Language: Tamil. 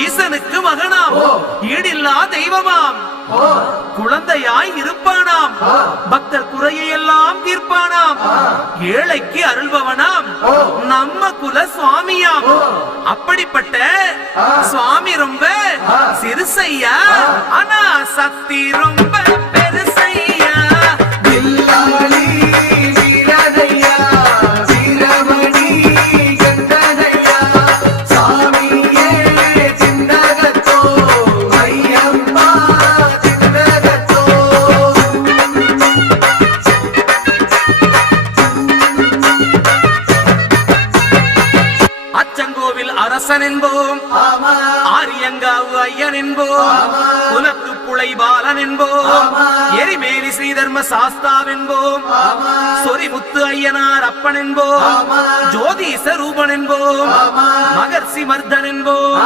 ஈசனுக்கு மகனாம், ஈடில்லா தெய்வமாம், குழந்தையாய் இருப்பானாம், பக்தர் குறையை எல்லாம் தீர்ப்பானாம், ஏழைக்கு அருள்பவனாம், நம்ம குல சுவாமியாம். அப்படிப்பட்ட சுவாமி ரொம்ப சிறுசையா, ஆனா சக்தி ரொம்ப பெருசையா. அச்சங்கோவில் அரசன் என்போம், ஆரியங்காவு ஐயன் என்போம், குலத்துப்புழை பாலன் என்போம், எரிமேலி ஸ்ரீதர்ம சாஸ்தாவென்போம், சொரிமுத்து ஐயனார் அப்பன் என்போம், ஜோதிச ரூபன் என்போம், மகர்ஷி மர்தன் என்போம்.